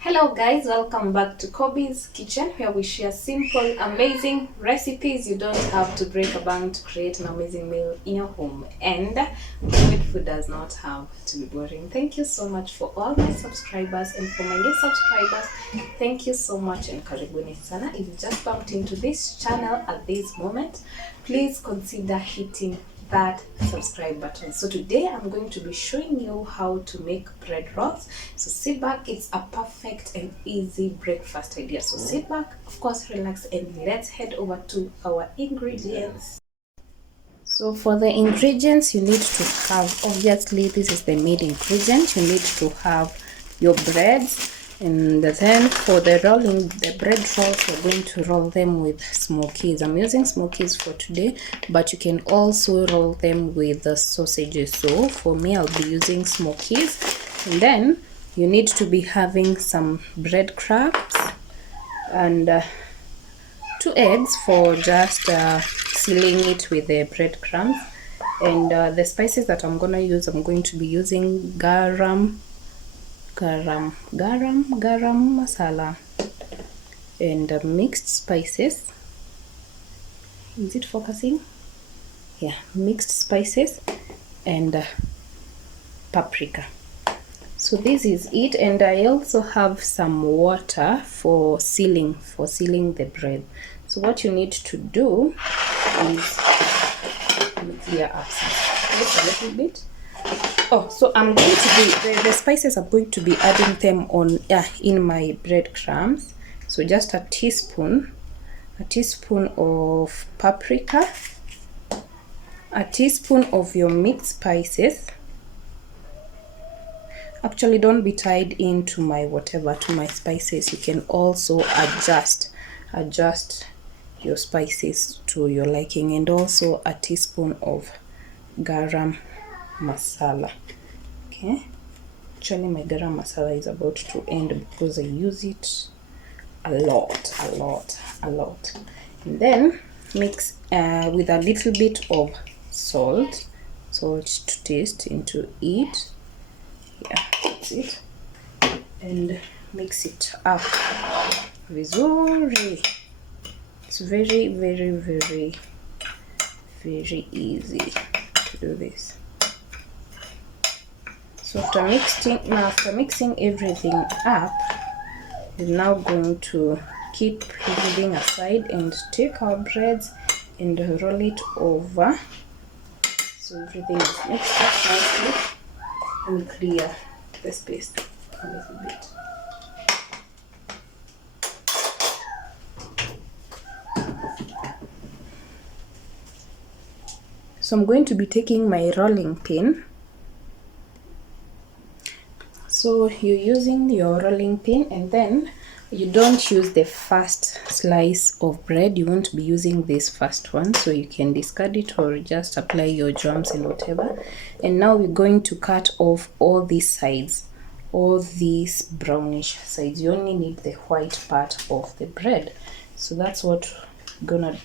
Hello guys, welcome back to Kobe's Kitchen, where we share simple, amazing recipes. You don't have to break a bank to create an amazing meal in your home, and good food does not have to be boring. Thank you so much for all my subscribers, and for my new subscribers, thank you so much and karibuni sana. If you just bumped into this channel at this moment, please consider hitting that subscribe button. So today I'm going to be showing you how to make bread rolls. So sit back, it's a perfect and easy breakfast idea. So sit back, of course, relax, and let's head over to our ingredients. So for the ingredients you need to have, obviously this is the main ingredient. You need to have your breads, and then for the rolling, the bread rolls, we're going to roll them with smokies. I'm using smokies for today, but you can also roll them with the sausages. So for me, I'll be using smokies. And then you need to be having some breadcrumbs and 2 eggs for just sealing it with the breadcrumbs. And the spices that I'm gonna use, I'm going to be using garam masala and mixed spices. Is it focusing? Yeah, mixed spices and paprika. So this is it, and I also have some water for sealing the bread. So what you need to do is, let me clear up a little bit. Oh, so I'm going to be the spices I'm going to be adding them on in my breadcrumbs. So just a teaspoon of paprika, a teaspoon of your mixed spices. Actually, don't be tied into to my spices. You can also adjust your spices to your liking, and also a teaspoon of garam masala. Okay, actually my garam masala is about to end because I use it a lot. And then mix with a little bit of salt to taste into it. Yeah, that's it. And mix it up vizuri. It's very easy to do this. So after mixing everything up, we're now going to keep everything aside and take our breads and roll it over. So everything is mixed up nicely. Let me clear the space a little bit. So I'm going to be taking my rolling pin. So you're using your rolling pin, and then you don't use the first slice of bread. You won't be using this first one, so you can discard it or just apply your jams and whatever. And now we're going to cut off all these sides, all these brownish sides. You only need the white part of the bread. So that's what we're gonna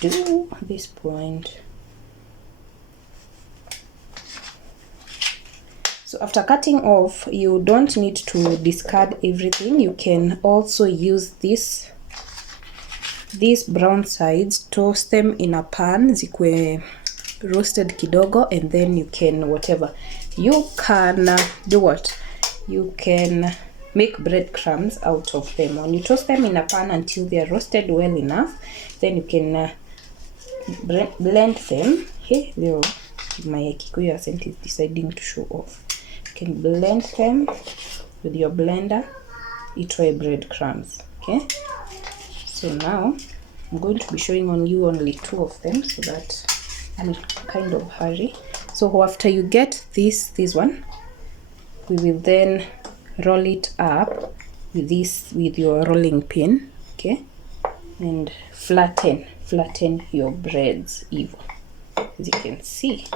do at this point. So after cutting off, you don't need to discard everything. You can also use these brown sides, toast them in a pan, zikwe roasted kidogo, and then you can you can do what? You can make breadcrumbs out of them. When you toast them in a pan until they are roasted well enough, then you can blend them. Hey, my Kikuyu accent is deciding to show off. You can blend them with your blender, itoe breadcrumbs. Okay, so now I'm going to be showing you only 2 of them so that I'm kind of hurry. So after you get this one, we will then roll it up with your rolling pin. Okay, and flatten your breads even, as you can see.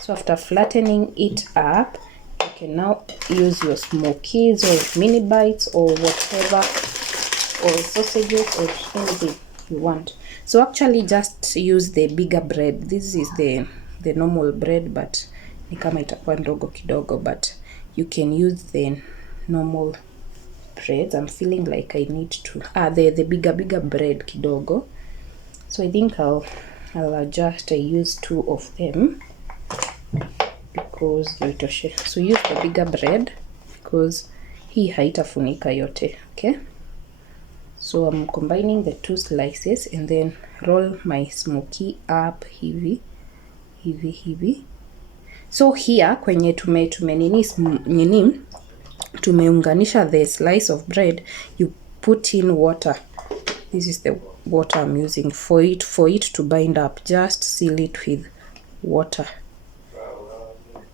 So after flattening it up, you can now use your smokies or mini bites or whatever, or sausages or anything you want. So actually just use the bigger bread. This is the normal bread, but ni kama itakuwa ndogo kidogo, but you can use the normal breads. I'm feeling like I need to the bigger bread kidogo, so I think I'll adjust. I use 2 of them because so use the bigger bread because hii haitafunika yote. Okay, so I'm combining the 2 slices and then roll my smoky up hivi. So here kwenye tumeunganisha the slice of bread, you put in water. This is the water I'm using for it to bind up. Just seal it with water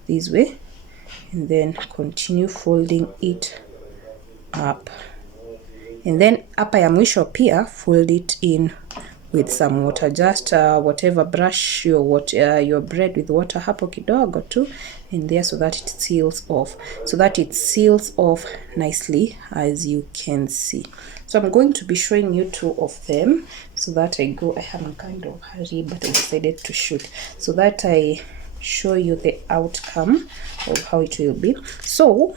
this way and then continue folding it up, and then hapa ya mwisho pia fold it in with some water. Just whatever, brush your bread with water hapo kidogo tu in there so that it seals off nicely, as you can see. So I'm going to be showing you 2 of them so that I am kind of hurry, but I decided to shoot so that I show you the outcome of how it will be. So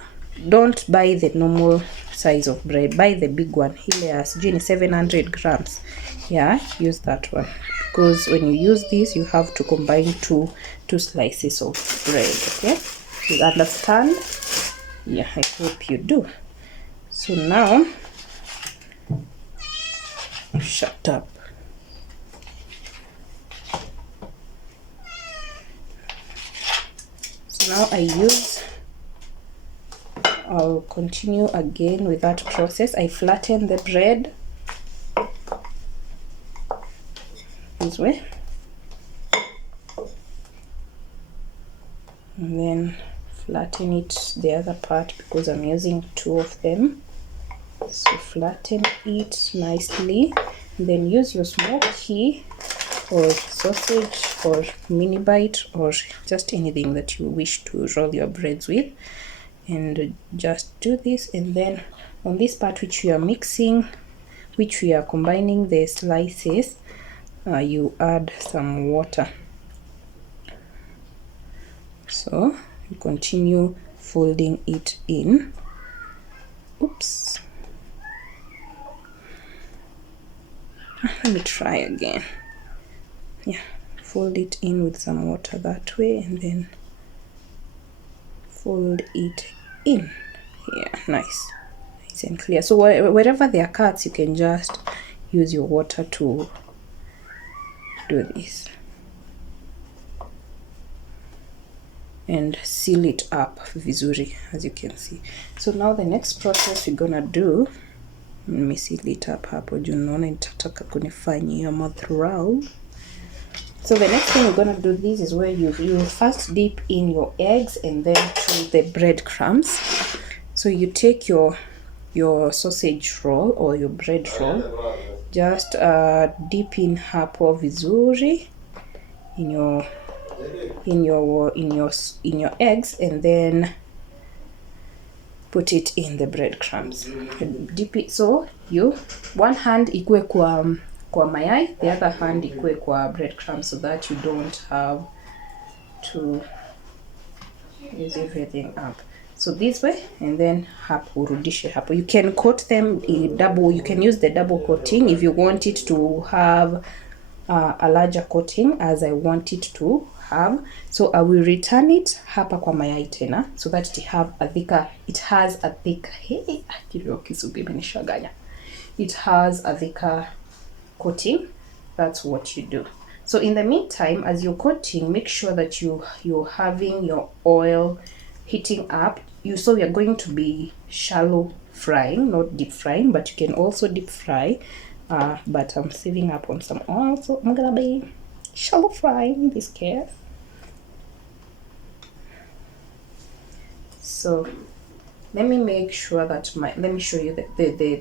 don't buy the normal size of bread, buy the big one. Ile ya 700 grams. Yeah, use that one because when you use this you have to combine two slices of bread. Okay, you understand? Yeah, I hope you do. So now shut up. So now I'll continue again with that process. I flatten the bread this way and then flatten it the other part because I'm using 2 of them. So flatten it nicely, and then use your smoky or sausage or mini bite or just anything that you wish to roll your breads with, and just do this. And then on this part which we are combining the slices, you add some water. So you continue folding it in. Oops, let me try again. Yeah, fold it in with some water that way and then fold it in. Yeah, nice and clear. So wherever there are cuts, you can just use your water to do this and seal it up vizuri, as you can see. So now the next process we're gonna do, let me seal it up hapo juu naona nitataka kunifanyia madharau. So the next thing we're gonna do, this is where you first dip in your eggs and then to the breadcrumbs. So you take your sausage roll or your bread roll, just dip in hapo vizuri in your eggs and then put it in the breadcrumbs. Dip it, so you one hand ikue kwa mayai, the other hand ikue kwa breadcrumbs, so that you don't have to use everything up. So this way, and then hapo urudishe hapo. You can coat them double. You can use the double coating if you want it to have a larger coating, as I want it to have. So I will return it hapa kwa mayai tena so that it has a thicker it has a thicker coating. That's what you do. So in the meantime, as you're coating, make sure that you're having your oil heating up. So we are going to be shallow frying, not deep frying, but you can also deep fry. But I'm saving up on some oil, so I'm gonna be shallow frying in this case. So let me make sure that let me show you the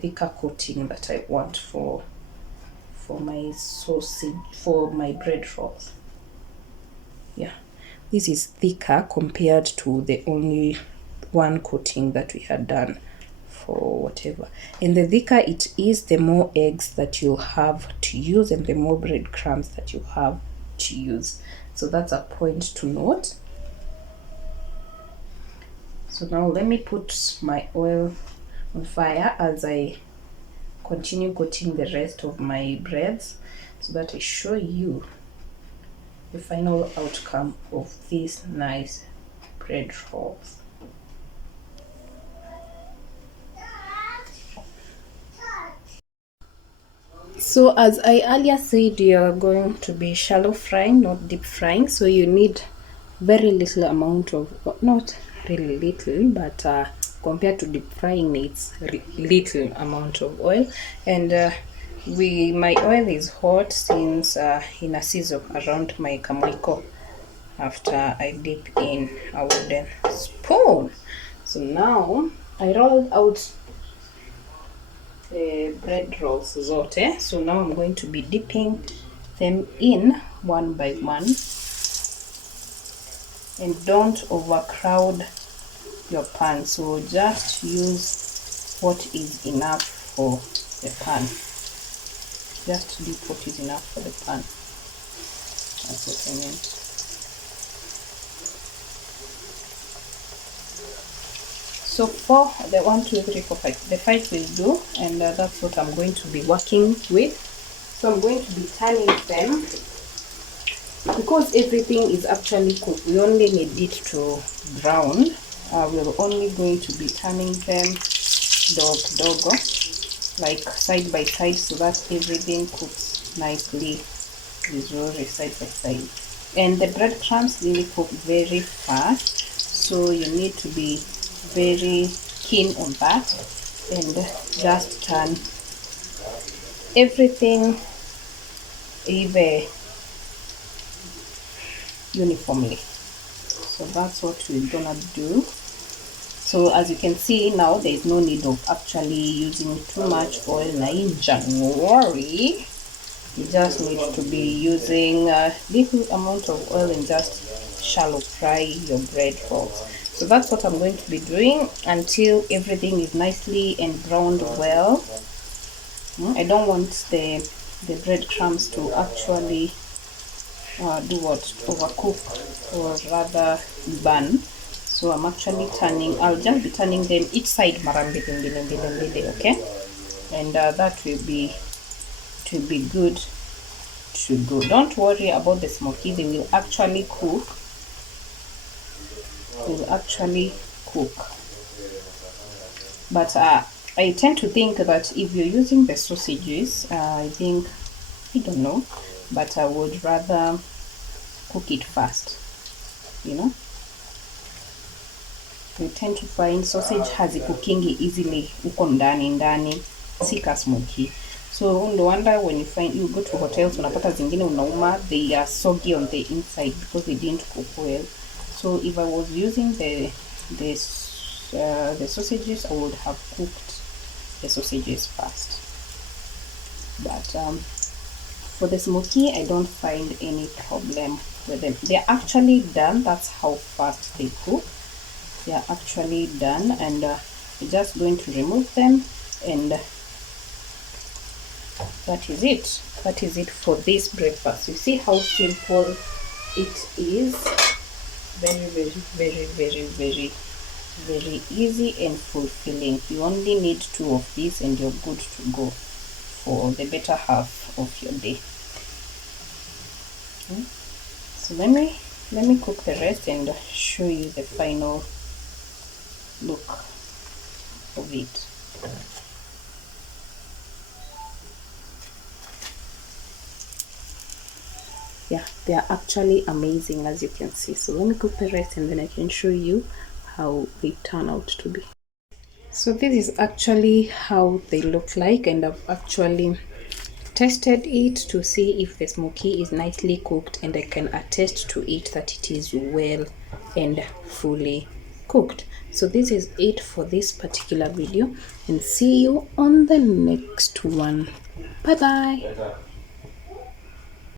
thicker coating that I want for my sausage, for my bread rolls. Yeah, this is thicker compared to the only one coating that we had done for whatever. And the thicker it is, the more eggs that you'll have to use and the more breadcrumbs that you have to use. So that's a point to note. So now let me put my oil on fire as I continue coating the rest of my breads, so that I show you the final outcome of these nice bread rolls. So as I earlier said, you're going to be shallow frying, not deep frying, so you need very little amount of, not really little, but compared to deep frying, it's little amount of oil. And my oil is hot since in a sizzle around my kamoiko after I dip in a wooden spoon. So now I rolled out the bread rolls zote. So now I'm going to be dipping them in one by one, and don't overcrowd your pan, so just use what is enough for the pan. Just dip what is enough for the pan. That's what I meant. So for the 1, 2, 3, 4, 5, the 5 will do, and that's what I'm going to be working with. So I'm going to be turning them, because everything is actually cooked. We only need it to brown. We're only going to be turning them dogo, like side by side, so that everything cooks nicely, vizuri, side by side. And the breadcrumbs really cook very fast, so you need to be very keen on that, and just turn everything even uniformly. So that's what we're gonna do. So as you can see now, there is no need of actually using too much oil. Now in January, you just need to be using a little amount of oil and just shallow fry your bread rolls. So that's what I'm going to be doing until everything is nicely and browned well. I don't want the breadcrumbs to actually do what? Overcook, or rather burn. So I'm actually turning, I'll just be turning them each side marambili, okay? And that will be good to go. Don't worry about the smoky, they will actually cook. But I tend to think that if you're using the sausages, I don't know, but I would rather cook it fast, you know. You tend to find sausage hazikukingi easily uko ndani sika smoky. So no wonder when you go to hotels unapata zingine unauma, they are soggy on the inside because they didn't cook well. So if I was using the sausages, I would have cooked the sausages first. But for the smoky, I don't find any problem with them. They're actually done. That's how fast they cook. They are actually done, and we're just going to remove them, and that is it. That is it for this breakfast. You see how simple it is. Very easy and fulfilling. You only need 2 of these and you're good to go for the better half of your day. So let me cook the rest and show you the final look of it. Yeah, they are actually amazing, as you can see. So let me cook the rest and then I can show you how they turn out to be. So this is actually how they look like, and I've actually tested it to see if the smoky is nicely cooked, and I can attest to it that it is well and fully cooked. So this is it for this particular video, and see you on the next one. Bye bye.